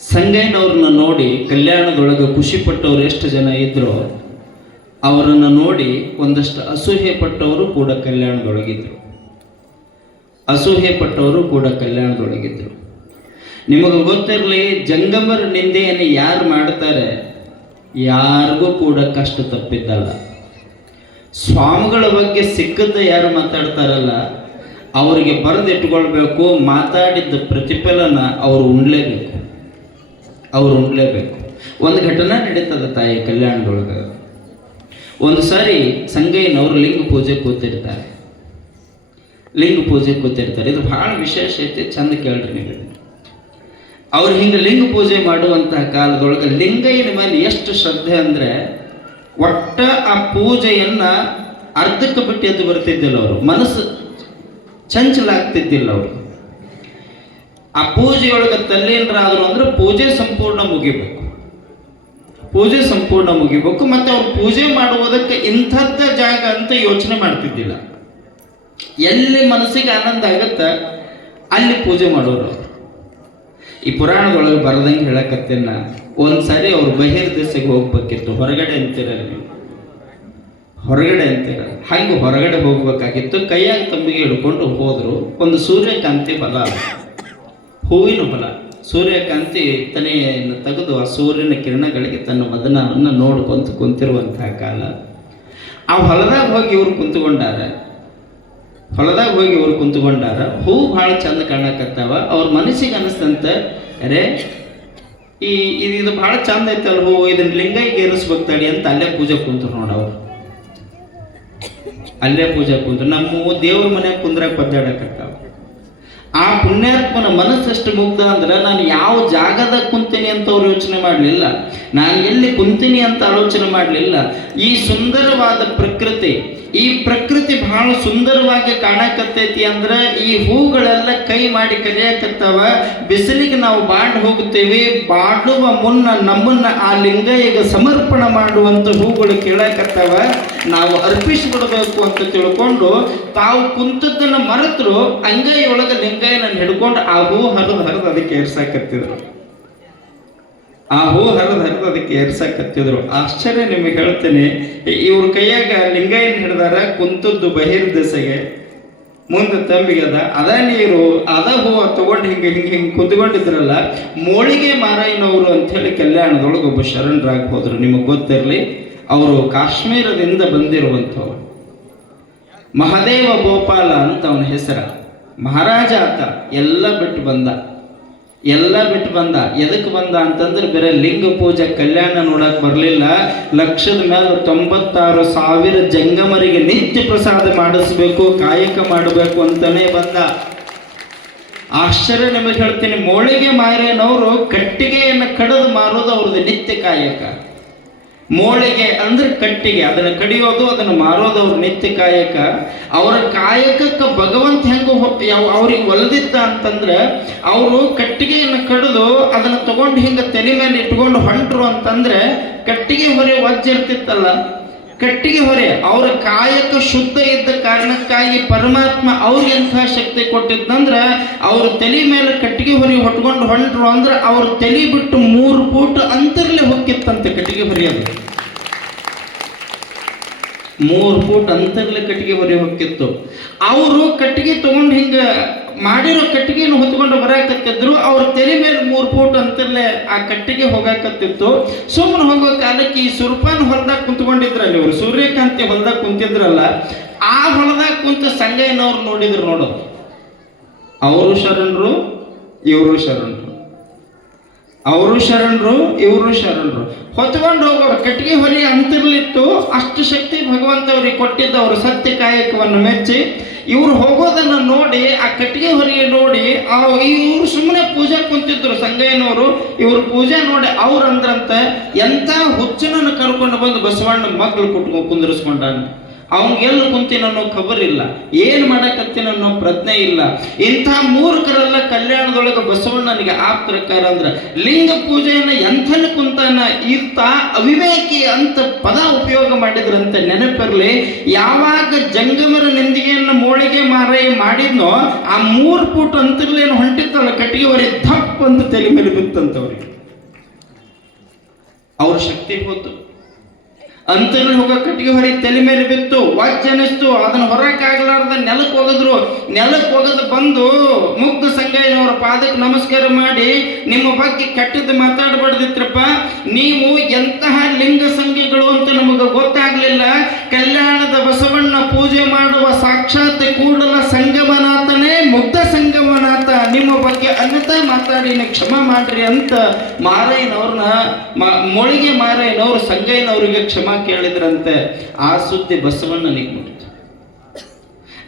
ಸಂಗಯ್ಯನವ್ರನ್ನ ನೋಡಿ ಕಲ್ಯಾಣದೊಳಗೆ ಖುಷಿ ಪಟ್ಟವ್ರು ಎಷ್ಟು ಜನ ಇದ್ರು, ಅವರನ್ನು ನೋಡಿ ಒಂದಷ್ಟು ಅಸೂಹೆ ಪಟ್ಟವರು ಕೂಡ ಕಲ್ಯಾಣದೊಳಗಿದ್ರು. ಅಸೂಹೆ ಪಟ್ಟವರು ಕೂಡ ಕಲ್ಯಾಣದೊಳಗಿದ್ರು. ನಿಮಗೆ ಗೊತ್ತಿರಲಿ, ಜಂಗಮರ ನಿಂದೆಯನ್ನು ಯಾರು ಮಾಡ್ತಾರೆ ಯಾರಿಗೂ ಕೂಡ ಕಷ್ಟ ತಪ್ಪಿದ್ದಲ್ಲ. ಸ್ವಾಮಿಗಳ ಬಗ್ಗೆ ಸಿಕ್ಕದ್ದ ಯಾರು ಮಾತಾಡ್ತಾರಲ್ಲ ಅವರಿಗೆ ಬರೆದಿಟ್ಕೊಳ್ಬೇಕು, ಮಾತಾಡಿದ್ದ ಪ್ರತಿಫಲನ ಅವರು ಉಣ್ಲೇಬೇಕು. ಒಂದು ಘಟನೆ ನಡೀತದ ತಾಯಿ ಕಲ್ಯಾಣದೊಳಗೆ. ಒಂದು ಸಾರಿ ಸಂಗಯ್ಯನವರು ಲಿಂಗ ಪೂಜೆ ಕೂತಿರ್ತಾರೆ. ಇದು ಬಹಳ ವಿಶೇಷ ಐತಿ, ಚಂದ ಕೇಳ್ರಿ ನೀವು. ಅವ್ರು ಹಿಂಗೆ ಲಿಂಗ ಪೂಜೆ ಮಾಡುವಂತಹ ಕಾಲದೊಳಗೆ ಲಿಂಗಯ್ಯನ ಮೇಲೆ ಎಷ್ಟು ಶ್ರದ್ಧೆ ಅಂದರೆ ಒಟ್ಟ ಆ ಪೂಜೆಯನ್ನ ಅರ್ಧಕ್ಕೆ ಬಿಟ್ಟು ಎದ್ದು ಬರ್ತಿದ್ದಿಲ್ಲ ಅವರು. ಮನಸ್ಸು ಚಂಚಲಾಗ್ತಿದ್ದಿಲ್ಲ ಅವರು. ಆ ಪೂಜೆಯೊಳಗೆ ತಲ್ಲೀನರಾದ್ರು ಅಂದ್ರೆ ಪೂಜೆ ಸಂಪೂರ್ಣ ಮುಗಿಬೇಕು. ಮತ್ತೆ ಅವ್ರು ಪೂಜೆ ಮಾಡುವುದಕ್ಕೆ ಇಂಥದ್ದ ಜಾಗ ಅಂತ ಯೋಚನೆ ಮಾಡ್ತಿದ್ದಿಲ್ಲ. ಎಲ್ಲಿ ಮನಸ್ಸಿಗೆ ಆನಂದ ಆಗತ್ತ ಅಲ್ಲಿ ಪೂಜೆ ಮಾಡೋರು. ಈ ಪುರಾಣದೊಳಗೆ ಬರದಂಗೆ ಹೇಳಕತ್ತೇನ, ಒಂದ್ಸಾರಿ ಅವ್ರು ಬಹಿರ್ದೇಶಕ್ಕೆ ಹೋಗ್ಬೇಕಿತ್ತು. ಹೊರಗಡೆ ಅಂತೀರ ಹಂಗೆ ಹೊರಗಡೆ ಹೋಗ್ಬೇಕಾಗಿತ್ತು. ಕೈಯಾಗ ತಂಬಿಗೆ ಹಿಡ್ಕೊಂಡು ಹೋದ್ರು. ಒಂದು ಸೂರ್ಯಕಾಂತಿ ಹೊಲ, ಹೂವಿನ ಹೊಲ. ಸೂರ್ಯಕಾಂತಿ ತನೆಯನ್ನು ತೆಗೆದು ಆ ಸೂರ್ಯನ ಕಿರಣಗಳಿಗೆ ತನ್ನ ಮದನವನ್ನು ನೋಡ್ಕೊಂತ ಕುಂತಿರುವಂತಹ ಕಾಲ. ಆ ಹೊಲದಾಗ ಹೋಗಿ ಇವ್ರು ಕುಂತ್ಕೊಂಡಾರ. ಹೂ ಭಾಳ ಚಂದ ಕಾಣಕತ್ತಾವ. ಅವ್ರ ಮನಸ್ಸಿಗೆ ಅನಿಸ್ತಂತ, ಅರೆ ಇದು ಭಾಳ ಚಂದ ಐತಲ್ಲ ಹೂ, ಇದನ್ನ ಲಿಂಗೈಗೆ ಏರಿಸ್ಬೇಕು ತಡಿ ಅಂತ ಅಲ್ಲೇ ಪೂಜೆ ಕುಂತರು ನೋಡವ್ರು. ನಮ್ಮ ದೇವ್ರ ಮನೆಯಾಗ ಕುಂದ್ರಾಗ ಪದ್ದಾಡಕತ್ತಾವ. ಆ ಪುಣ್ಯಾತ್ಮನ ಮನಸ್ಸೆಷ್ಟು ಮುಗ್ಧ ಅಂದ್ರೆ ನಾನು ಯಾವ ಜಾಗದಾಗ ಕುಂತೀನಿ ಅಂತ ಅವ್ರು ಯೋಚನೆ ಮಾಡಲಿಲ್ಲ, ನಾನು ಎಲ್ಲಿ ಕುಂತೀನಿ ಅಂತ ಆಲೋಚನೆ ಮಾಡಲಿಲ್ಲ. ಈ ಸುಂದರವಾದ ಈ ಪ್ರಕೃತಿ ಬಹಳ ಸುಂದರವಾಗಿ ಕಾಣಕತ್ತೈತಿ ಅಂದ್ರೆ ಈ ಹೂಗಳೆಲ್ಲ ಕೈ ಮಾಡಿ ಕರೆಯಕತ್ತವ. ಬಿಸಿಲಿಗೆ ನಾವು ಬಾಂಡ್ ಹೋಗ್ತೇವೆ, ಬಾಡುವ ಮುನ್ನ ನಮ್ಮನ್ನ ಆ ಲಿಂಗಯ್ಯಗೆ ಸಮರ್ಪಣೆ ಮಾಡುವಂತ ಹೂಗಳು ಕೇಳಕತ್ತವ. ನಾವು ಅರ್ಪಿಸಿಬಿಡಬೇಕು ಅಂತ ತಿಳ್ಕೊಂಡು ತಾವು ಕುಂತದ್ದನ್ನು ಮರೆತರು ಅಂಗೈಯೊಳಗೆ ಲಿಂಗಯ್ಯನ ಹಿಡ್ಕೊಂಡು ಆ ಹೂ ಹರಿದು ಅದಕ್ಕೆ ಏರ್ಸಾಕತ್ತಿದ್ರು. ಆಶ್ಚರ್ಯ ನಿಮಗೆ ಹೇಳ್ತೇನೆ, ಇವ್ರ ಕೈಯಾಗ ಲಿಂಗಯ್ಯನ ಹಿಡ್ದಾರ, ಕುಂತದ್ದು ಬಹಿರ್ದೆಸೆಗೆ, ಮುಂದೆ ತಂಬಿಗೆ ಅದ ನೀರು ಅದ ಹೂವು ತಗೊಂಡು ಹಿಂಗೆ ಕುಂತ್ಕೊಂಡಿದ್ರಲ್ಲ. ಮೋಳಿಗೆ ಮಾರಾಯನವರು ಅಂತ ಹೇಳಿ ಕಲ್ಯಾಣದೊಳಗೆ ಒಬ್ಬ ಶರಣರಾಗಿ ಹೋದ್ರು. ನಿಮಗೆ ಗೊತ್ತಿರಲಿ, ಅವರು ಕಾಶ್ಮೀರದಿಂದ ಬಂದಿರುವಂಥವ್ರು. ಮಹದೇವ ಗೋಪಾಲ ಅಂತ ಅವನ ಹೆಸರ. ಮಹಾರಾಜ ಆತ. ಎಲ್ಲ ಬಿಟ್ಟು ಬಂದ. ಎದಕ್ಕೆ ಬಂದ ಅಂತಂದ್ರೆ ಬೇರೆ ಲಿಂಗ ಪೂಜೆ ಕಲ್ಯಾಣ ನೋಡಕ್ ಬರಲಿಲ್ಲ. 1,96,000 ಜಂಗಮರಿಗೆ ನಿತ್ಯ ಪ್ರಸಾದ ಮಾಡಿಸ್ಬೇಕು, ಕಾಯಕ ಮಾಡಬೇಕು ಅಂತಾನೆ ಬಂದ. ಆಶ್ಚರ್ಯ ನಿಮಗೆ ಹೇಳ್ತೀನಿ, ಮೋಳಿಗೆ ಮಾರೇನವರು ಕಟ್ಟಿಗೆಯನ್ನು ಕಡಿದು ಮಾರೋದು ಅವ್ರದ್ದು ನಿತ್ಯ ಕಾಯಕ. ಮೋಳಿಗೆ ಅಂದ್ರೆ ಕಟ್ಟಿಗೆ, ಅದನ್ನು ಕಡಿಯೋದು, ಅದನ್ನು ಮಾರೋದು ಅವ್ರ ನಿತ್ಯ ಕಾಯಕ. ಅವರ ಕಾಯಕಕ್ಕೆ ಭಗವಂತ ಹೆಂಗ ಅವ್ರಿಗೆ ಒಲ್ದಿದ್ದ ಅಂತಂದ್ರೆ, ಅವರು ಕಟ್ಟಿಗೆಯನ್ನು ಕಡಿದು ಅದನ್ನು ತಗೊಂಡು ಹಿಂಗೆ ತಲೆ ಮೇಲೆ ಇಟ್ಕೊಂಡು ಹೊಂಟ್ರು ಅಂತಂದ್ರೆ ಕಟ್ಟಿಗೆ ಹೊರೆ ಒಜ್ಜಿರ್ತಿತ್ತಲ್ಲ, ಕಟ್ಟಿಗೆ ಹೊರೆ. ಅವರ ಕಾಯಕ ಶುದ್ಧ ಇದ್ದ ಕಾರಣಕ್ಕಾಗಿ ಪರಮಾತ್ಮ ಅವ್ರಿಗೆ ಎಂಥ ಶಕ್ತಿ ಕೊಟ್ಟಿದ್ದಂದ್ರೆ, ಅವ್ರ ತಲೆ ಮೇಲೆ ಕಟ್ಟಿಗೆ ಹೊರೆ ಹೊಟ್ಕೊಂಡು ಹೊಂಟ್ರು ಅಂದ್ರೆ ಅವ್ರ ತಲೆ ಬಿಟ್ಟು 3 ಫೂಟ್ ಅಂತರಲ್ಲೇ ಹೋಗಿತ್ತಂತೆ ಕಟ್ಟಿಗೆ ಹೊರೆಯೋದು. 3 ಫೂಟ್ ಅಂತರಲ್ಲೇ ಕಟ್ಟಿಗೆ ಹೊರೆ ಹೋಗಿತ್ತು. ಅವರು ಕಟ್ಟಿಗೆ ತಗೊಂಡು ಹಿಂಗೆ ಮಾಡಿರೋ ಕಟ್ಟಿಗೆಯನ್ನು ಹೊತ್ಕೊಂಡು ಬರಾಕತ್ತಿದ್ರು. ಅವ್ರ ತಲೆ ಮೇಲೆ 3 ಫೂಟ್ ಅಂತರಲ್ಲೇ ಆ ಕಟ್ಟಿಗೆ ಹೋಗಾಕತ್ತಿತ್ತು. ಸುಮ್ಮನೆ ಹೋಗೋ ಕಾಲಕ್ಕೆ ಈ ಸುರ್ಪಾನ್ ಹೊಲದಾಗ ಕುಂತ್ಕೊಂಡಿದ್ರಲ್ಲಿ, ಇವರು ಸೂರ್ಯಕಾಂತಿ ಹೊಲದಾಗ ಕುಂತಿದ್ರಲ್ಲ, ಆ ಹೊಲದಾಗ ಕುಂತ ಸಂಗಯ್ಯನವ್ರು ನೋಡೋದು. ಅವರು ಶರಣರು, ಇವರು ಶರಣರು, ಹೊತ್ಕೊಂಡು ಹೋಗೋರು. ಕಟ್ಟಿಗೆ ಹೊರೆ ಅಂತರ್ಲಿತ್ತು. ಅಷ್ಟು ಶಕ್ತಿ ಭಗವಂತ ಅವ್ರಿಗೆ ಕೊಟ್ಟಿದ್ದ. ಅವರು ಸತ್ಯ ಕಾಯಕವನ್ನು ಮೆಚ್ಚಿ ಇವ್ರು ಹೋಗೋದನ್ನು ನೋಡಿ, ಆ ಕಟ್ಟಿಗೆ ಹೊರೆಗೆ ನೋಡಿ ಇವ್ರು ಸುಮ್ಮನೆ ಪೂಜೆ ಕುಂತಿದ್ರು ಸಂಗಯ್ಯನವರು. ಇವ್ರ ಪೂಜೆ ನೋಡಿ ಅವ್ರು ಅಂದ್ರಂತ, ಎಂಥ ಹುಚ್ಚನನ್ನು ಕರ್ಕೊಂಡು ಬಂದು ಬಸವಣ್ಣ ಮಕ್ಕಳು ಕುಂದಿರಿಸ್ಕೊಂಡ. ಅವಂಗೆಲ್ಲ ಕುಂತೀನಿ ಅನ್ನೋ ಖಬರ್ ಇಲ್ಲ, ಏನು ಮಾಡಕತ್ತೀನಿ ಅನ್ನೋ ಪ್ರಜ್ಞೆ ಇಲ್ಲ. ಇಂಥ ಮೂರ್ಖರೆಲ್ಲ ಕಲ್ಯಾಣದೊಳಗೆ ಬಸವಣ್ಣನಿಗೆ ಆಪ್ತರಕಾರ ಅಂದ್ರೆ ಲಿಂಗ ಪೂಜೆಯನ್ನು ಎಂಥಲ್ಲಿ ಕುಂತಾನ ಇರ್ತ ಅವಿವೇಕಿ ಅಂತ ಪದ ಉಪಯೋಗ ಮಾಡಿದ್ರಂತೆ. ನೆನಪಿರಲಿ, ಯಾವಾಗ ಜಂಗಮರ ನಿಂದಿಗೆಯನ್ನು ಮೋಳಿಗೆ ಮಾರಾಯ ಮಾಡಿದ್ನೋ ಆ 3 ಫೂಟ್ ಅಂತರ್ಲೇನು ಹೊಂಟಿತ್ತಲ್ಲ ಕಟ್ಟಿಗೆ ಹೊರಿ ದಪ್ಪ ಅಂತ ತಲೆ ಮೇಲೆ ಬಿತ್ತಂತವ್ರಿಗೆ. ಅವ್ರ ಶಕ್ತಿ ಹೋತು. ಅಂತರ್ಲಿ ಹೋಗೋ ಕಟ್ಟಿಗೆ ಹೊರಿ ತಲೆ ಮೇಲೆ ಬಿತ್ತು, ವಾಚ್ ಅನಿಸ್ತು. ಅದನ್ನ ಹೊರಕ್ಕಾಗಲಾರ್ದ ನೆಲಕ್ಕೆ ಹೋಗಿದ್ರು. ನೆಲಕ್ಕೆ ಹೋಗದು ಬಂದು ಮುಗ್ಧ ಸಂಗಯ್ಯನವರ ಪಾದಕ್ಕೆ ನಮಸ್ಕಾರ ಮಾಡಿ, ನಿಮ್ಮ ಬಗ್ಗೆ ಕೆಟ್ಟದ್ದು ಮಾತಾಡಬಾರ್ದಿತ್ರಪ್ಪ, ನೀವು ಎಂತಹ ಲಿಂಗ ಸಂಖ್ಯೆಗಳು ಅಂತ ನಮಗೆ ಗೊತ್ತಾಗ್ಲಿಲ್ಲ. ಕಲ್ಯಾಣದ ಬಸವಣ್ಣ ಪೂಜೆ ಮಾಡುವ ಸಾಕ್ಷಾತ್ ಕೂಡಲ ಸಂಗಮನಾಥನೇ ಮುಗ್ಧ ಸಂಗಮನಾಥ, ನಿಮ್ಮ ಬಗ್ಗೆ ಅನ್ಯತಾ ಮಾತಾಡಿ ಕ್ಷಮ ಮಾಡ್ರಿ ಅಂತ ಮಾರಯ್ಯನವ್ರನ್ನ ಮೊಳಿಗೆ ಮಾರಯ್ಯನವ್ರು ಸಂಗಯ್ಯನವರಿಗೆ ಕ್ಷಮ ಕೇಳಿದ್ರಂತೆ. ಆ ಸುದ್ದಿ ಬಸವಣ್ಣನಿಗೆ ಮುಟ್ಟಿತು.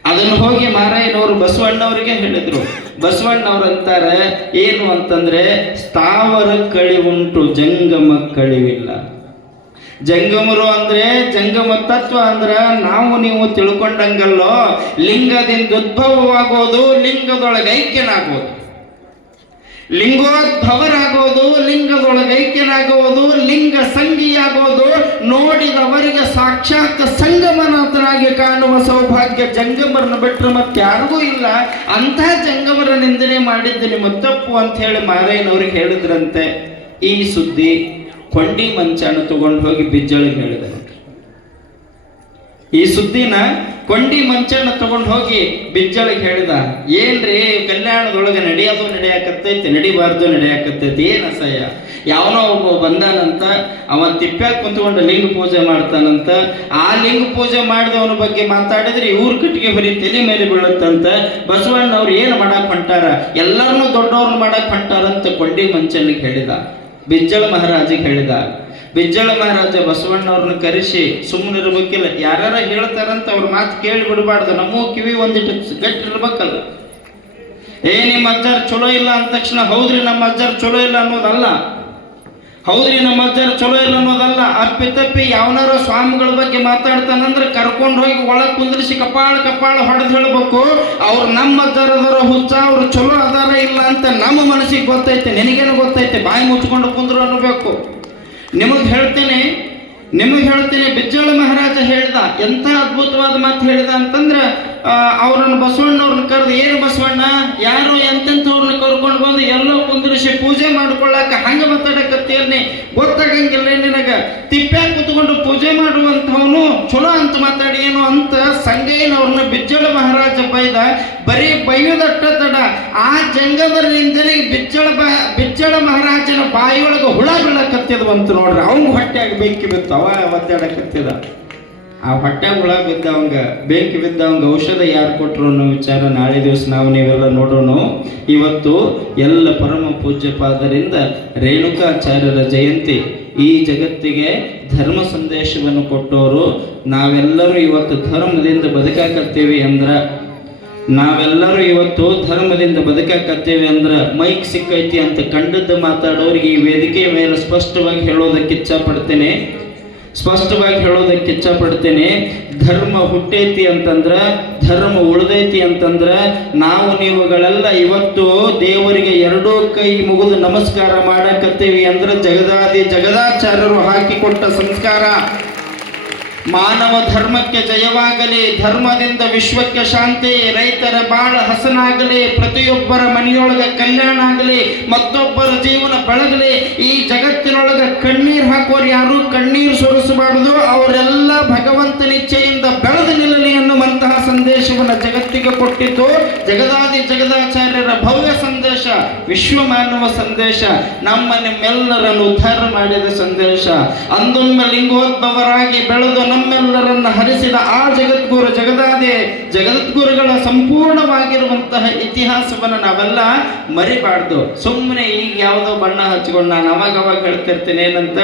ಅದನ್ನು ಹೋಗಿ ಮಾರಯ್ಯನವರು ಬಸವಣ್ಣವರಿಗೆ ಹೇಳಿದ್ರು. ಬಸವಣ್ಣವ್ರು ಅಂತಾರೆ ಏನು ಅಂತಂದ್ರೆ, ಸ್ಥಾವರ ಕಳಿವುಂಟು ಜಂಗಮ ಕಳಿವಿಲ್ಲ. ಜಂಗಮರು ಅಂದ್ರೆ ಜಂಗಮ ತತ್ವ ಅಂದ್ರ ನಾವು ನೀವು ತಿಳ್ಕೊಂಡಂಗಲ್ಲೋ, ಲಿಂಗದಿಂದ ಉದ್ಭವವಾಗೋದು, ಲಿಂಗದೊಳಗೆ ಐಕ್ಯನಾಗೋದು, ಲಿಂಗೋದ್ಭವರಾಗೋದು, ಲಿಂಗದೊಳಗೆ ಐಕ್ಯನಾಗುವುದು, ಲಿಂಗ ಸಂಗಿಯಾಗೋದು, ನೋಡಿದವರಿಗೆ ಸಾಕ್ಷಾತ್ ಸಂಗಮನಾಥನಾಗಿ ಕಾಣುವ ಸೌಭಾಗ್ಯ ಜಂಗಮರನ್ನು ಬಿಟ್ಟರೆ ಮತ್ತೆ ಯಾರಿಗೂ ಇಲ್ಲ. ಅಂಥ ಜಂಗಮರ ನಿಂದನೆ ಮಾಡಿದ್ದು ನಿಮ್ಮ ತಪ್ಪು ಅಂತ ಹೇಳಿ ಮಾರಯ್ಯನವ್ರಿಗೆ ಹೇಳಿದ್ರಂತೆ. ಈ ಸುದ್ದಿ ಕೊಂಡಿ ಮಂಚಾನ ತಗೊಂಡು ಹೋಗಿ ಬಿಜ್ಜಳಿಗೆ ಹೇಳಿದರು. ಈ ಸುದ್ದಿನ ಕೊಂಡಿ ಮಂಚಣ್ಣ ತಗೊಂಡು ಹೋಗಿ ಬಿಜ್ಜಳಿಗೆ ಹೇಳಿದ. ಏನ್ರಿ ಕಲ್ಯಾಣದೊಳಗೆ ನಡೆಯೋದು ನಡೆಯಾಕತ್ತೈತಿ, ನಡಿಬಾರ್ದು ನಡೆಯಾಕತ್ತೈತಿ, ಏನ್ ಅಸಹ್ಯ. ಯಾವನೋ ಒಬ್ಬ ಬಂದಾನಂತ, ಅವ ತಿಪ್ಪ್ಯಾಗ ಕುಂತ್ಕೊಂಡು ಲಿಂಗ ಪೂಜೆ ಮಾಡ್ತಾನಂತ. ಆ ಲಿಂಗ ಪೂಜೆ ಮಾಡಿದವನ ಬಗ್ಗೆ ಮಾತಾಡಿದ್ರೆ ಇವ್ರ ಕಟ್ಟಿಗೆ ಬರೀ ತಲೆ ಮೇಲೆ ಬೀಳುತ್ತಂತ. ಬಸವಣ್ಣವ್ರು ಏನು ಮಾಡಕ್ ಹೊಂಟಾರ, ಎಲ್ಲರನ್ನೂ ದೊಡ್ಡವ್ರನ್ನ ಮಾಡಕ್ ಹೊಂಟಾರಂತ ಕೊಂಡಿ ಮಂಚಣ್ಣಿಗೆ ಹೇಳಿದ. ಬಿಜ್ಜಳ ಮಹಾರಾಜಿಗೆ ಹೇಳಿದ. ಬಿಜ್ಜಳ ಮಹಾರಾಜ ಬಸವಣ್ಣವ್ರನ್ನ ಕರೆಸಿ, ಸುಮ್ಮನಿರ್ಬೇಕಿಲ್ಲ, ಯಾರ್ಯಾರ ಹೇಳ್ತಾರಂತ ಅವ್ರ ಮಾತು ಕೇಳಿ ಬಿಡಬಾರ್ದು, ನಮ್ಮೂ ಕಿವಿ ಒಂದಿಟ್ಟು ಗಟ್ಟಿರ್ಬೇಕಲ್ಲ. ನಿಮ್ಮ ಅಜ್ಜಾರ್ ಚಲೋ ಇಲ್ಲ ಅಂದ ತಕ್ಷಣ ಹೌದ್ರಿ ನಮ್ಮ ಅಜ್ಜಾರ್ ಚಲೋ ಇಲ್ಲ ಅನ್ನೋದಲ್ಲ, ಹೌದ್ರಿ ನಮ್ಮ ಅಜ್ಜಾರ್ ಚಲೋ ಇಲ್ಲ ಅನ್ನೋದಲ್ಲ. ಅಪ್ಪಿತಪ್ಪಿ ಯಾವನಾರ ಸ್ವಾಮಿಗಳ ಬಗ್ಗೆ ಮಾತಾಡ್ತಾನಂದ್ರೆ ಕರ್ಕೊಂಡು ಹೋಗಿ ಒಳಗೆ ಕುಂದ್ರಿಸಿ ಕಪಾಳ ಹೊಡೆದು ಹೇಳ್ಬೇಕು, ಅವ್ರು ನಮ್ಮ ಅಜ್ಜಾರ ಅದಾರ ಹುಚ್ಚ, ಅವ್ರು ಚಲೋ ಅದಾರ ಇಲ್ಲ ಅಂತ ನಮ್ಮ ಮನಸ್ಸಿಗೆ ಗೊತ್ತೈತೆ, ನಿನಗೇನು ಗೊತ್ತೈತೆ, ಬಾಯಿ ಮುಚ್ಕೊಂಡು ಕುಂದ್ರು ಅನ್ನಬೇಕು. ನಿಮಗೆ ಹೇಳ್ತೇನೆ ಬಿಜ್ಜಳ ಮಹಾರಾಜ ಹೇಳ್ದ. ಎಂಥ ಅದ್ಭುತವಾದ ಮಾತು ಹೇಳಿದ ಅಂತಂದ್ರೆ, ಅವ್ರನ್ನ ಬಸವಣ್ಣವ್ರನ್ನ ಕರೆದು, ಏನು ಬಸವಣ್ಣ, ಯಾರು ಎಂತೆಂಥವ್ರನ್ನ ಕರ್ಕೊಂಡು ಬಂದು ಎಲ್ಲೋ ಕುಂದ್ರಿಸಿ ಪೂಜೆ ಮಾಡ್ಕೊಳ್ಳಾಕ ಹಂಗ ಮಾತಾಡಕತ್ತೇನೆ, ಗೊತ್ತಾಗಂಗಿಲ್ಲ ನಿನಗ, ತಿಪ್ಪ್ಯಾಗ ಕುತ್ಕೊಂಡು ಪೂಜೆ ಮಾಡುವಂಥವನು ಚಲೋ ಅಂತ ಮಾತಾಡಿ ಏನು ಅಂತ ಸಂಗಯ್ಯನವ್ರನ್ನ ಬಿಜ್ಜಳ ಮಹಾರಾಜ ಬೈದ. ಬರೀ ಬೈಯೋದಟ್ಟ ತಡ, ಆ ಜಂಗಮರಿಂದಲೇ ಬಿಜ್ಜಳ ಮಹಾರಾಜನ ಬಾಯಿಯೊಳಗೆ ಹುಳ ಬೀಳಕತ್ತಿದ್ವಂತ ನೋಡ್ರಿ. ಅವ್ನ ಹೊಟ್ಟೆಯಾಗ ಬೆಂಕಿ ಬಿತ್ತು, ಅವ ಒದ್ದಾಡಕತ್ತಿದ. ಆ ಹೊಟ್ಟೆಗೆ ಹುಳ ಬಿದ್ದವಂಗ, ಬೆಂಕಿ ಬಿದ್ದವಂಗ ಔಷಧ ಯಾರು ಕೊಟ್ಟರು ಅನ್ನೋ ವಿಚಾರ ನಾಳೆ ದಿವಸ ನಾವು ನೀವೆಲ್ಲ ನೋಡೋಣ. ಇವತ್ತು ಎಲ್ಲ ಪರಮ ಪೂಜ್ಯಪಾದರಿಂದ ರೇಣುಕಾಚಾರ್ಯರ ಜಯಂತಿ. ಈ ಜಗತ್ತಿಗೆ ಧರ್ಮ ಸಂದೇಶವನ್ನು ಕೊಟ್ಟವರು. ನಾವೆಲ್ಲರೂ ಇವತ್ತು ಧರ್ಮದಿಂದ ಬದುಕಾಕತ್ತೀವಿ ಅಂದ್ರೆ, ನಾವೆಲ್ಲರೂ ಇವತ್ತು ಧರ್ಮದಿಂದ ಬದುಕಾಕತ್ತೇವೆ ಅಂದ್ರೆ ಮೈಕ್ ಸಿಕ್ಕೈತಿ ಅಂತ ಕಂಡದ್ದು ಮಾತಾಡೋರಿಗೆ ಈ ವೇದಿಕೆಯ ಮೇಲೆ ಸ್ಪಷ್ಟವಾಗಿ ಹೇಳೋದಕ್ಕೆ ಇಚ್ಛಪಡ್ತೇನೆ. ಧರ್ಮ ಹುಟ್ಟೈತಿ ಅಂತಂದ್ರೆ, ಧರ್ಮ ಉಳಿದೈತಿ ಅಂತಂದ್ರೆ, ನಾವು ನೀವುಗಳೆಲ್ಲ ಇವತ್ತು ದೇವರಿಗೆ ಎರಡೂ ಕೈ ಮುಗಿದು ನಮಸ್ಕಾರ ಮಾಡಕತ್ತೇವಿ ಅಂದ್ರೆ ಜಗದಾಚಾರ್ಯರು ಹಾಕಿಕೊಟ್ಟ ಸಂಸ್ಕಾರ. ಮಾನವ ಧರ್ಮಕ್ಕೆ ಜಯವಾಗಲಿ, ಧರ್ಮದಿಂದ ವಿಶ್ವಕ್ಕೆ ಶಾಂತಿ, ರೈತರ ಬಾಳ ಹಸನಾಗಲಿ, ಪ್ರತಿಯೊಬ್ಬರ ಮನೆಯೊಳಗೆ ಕಲ್ಯಾಣ ಆಗಲಿ, ಮತ್ತೊಬ್ಬರ ಜೀವನ ಬೆಳಗಲಿ. ಈ ಜಗತ್ತಿನೊಳಗೆ ಕಣ್ಣೀರು ಹಾಕೋರು ಯಾರು ಕಣ್ಣೀರು ಸುರಿಸಬಾರದು, ಅವರೆಲ್ಲ ಭಗವಂತನ ಇಚ್ಛೆಯಿಂದ ಬೆಳೆದು ನಿಲ್ಲಲಿ ಎನ್ನುವಂತಹ ಸಂದೇಶವನ್ನು ಜಗತ್ತಿಗೆ ಕೊಟ್ಟಿದ್ದು ಜಗದಾಚಾರ್ಯರ ಭವ್ಯ ಸಂದೇಶ, ವಿಶ್ವಮಾನವ ಸಂದೇಶ, ನಿಮ್ಮೆಲ್ಲರನ್ನು ಉದ್ಧಾರ ಮಾಡಿದ ಸಂದೇಶ. ಅಂದೊಮ್ಮೆ ಲಿಂಗೋದ್ಭವರಾಗಿ ಬೆಳೆದು ನಮ್ಮೆಲ್ಲರನ್ನ ಹರಿಸಿದ ಆ ಜಗದ್ಗುರುಗಳ ಸಂಪೂರ್ಣವಾಗಿರುವಂತಹ ಇತಿಹಾಸವನ್ನು ನಾವೆಲ್ಲ ಮರಿಬಾರ್ದು. ಸುಮ್ಮನೆ ಈಗ ಯಾವುದೋ ಬಣ್ಣ ಹಚ್ಕೊಂಡು ನಾನು ಅವಾಗ ಹೇಳ್ತಿರ್ತೇನೆ ಏನಂತ,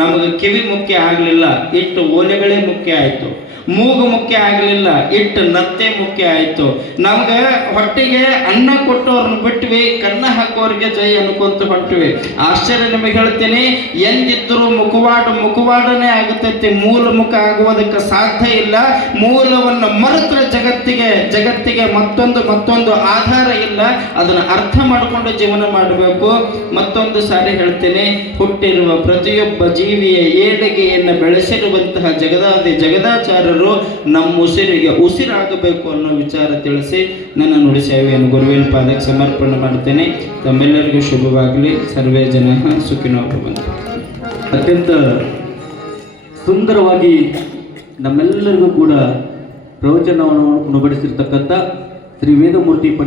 ನಮಗೆ ಕಿವಿ ಮುಖ್ಯ ಆಗಲಿಲ್ಲ, ಇಟ್ಟು ಓಲೆಗಳೇ ಮುಖ್ಯ ಆಯಿತು. ಮೂಗು ಮುಖ್ಯ ಆಗಲಿಲ್ಲ, ಇಟ್ಟು ನತ್ತೆ ಮುಖ್ಯ ಆಯ್ತು. ನಮ್ಗೆ ಹೊಟ್ಟೆಗೆ ಅನ್ನ ಕೊಟ್ಟವ್ರನ್ನ ಬಿಟ್ವಿ, ಕನ್ನ ಹಾಕೋರಿಗೆ ಜೈ ಅನ್ಕೊಂತ ಹೊಂಟ್ವಿ. ಆಶ್ಚರ್ಯ ನಿಮಗೆ ಹೇಳ್ತೀನಿ, ಎಂದಿದ್ರು ಮುಖವಾಡನೇ ಆಗುತ್ತೈತಿ, ಮೂಲ ಮುಖ ಆಗುವುದಕ್ಕೆ ಸಾಧ್ಯ ಇಲ್ಲ. ಮೂಲವನ್ನು ಮರೆತ್ರ ಜಗತ್ತಿಗೆ ಮತ್ತೊಂದು ಆಧಾರ ಇಲ್ಲ. ಅದನ್ನು ಅರ್ಥ ಮಾಡಿಕೊಂಡು ಜೀವನ ಮಾಡಬೇಕು. ಮತ್ತೊಂದು ಸಾರಿ ಹೇಳ್ತೇನೆ, ಹುಟ್ಟಿರುವ ಪ್ರತಿಯೊಬ್ಬ ಜೀವಿಯ ಏಳಿಗೆಯನ್ನು ಬೆಳೆಸಿರುವಂತಹ ಜಗದಾಚಾರ್ಯರು ನಮ್ಮ ಉಸಿರಿಗೆ ಉಸಿರಾಗಬೇಕು ಅನ್ನೋ ವಿಚಾರ ತಿಳಿಸಿ ನನ್ನ ನುಡಿ ಸೇವೆಯನ್ನು ಗುರುವಿನ ಪಾದಕ್ಕೆ ಸಮರ್ಪಣೆ ಮಾಡ್ತೇನೆ. ತಮ್ಮೆಲ್ಲರಿಗೂ ಶುಭವಾಗಲಿ. ಸರ್ವೇ ಜನ ಸುಖಿನೋ ಭವಂತು. ಅತ್ಯಂತ ಸುಂದರವಾಗಿ ನಮ್ಮೆಲ್ಲರಿಗೂ ಕೂಡ ಪ್ರವಚನವನ್ನು ಉಣಬಡಿಸಿರ್ತಕ್ಕಂಥ ಶ್ರೀ ವೇದಮೂರ್ತಿ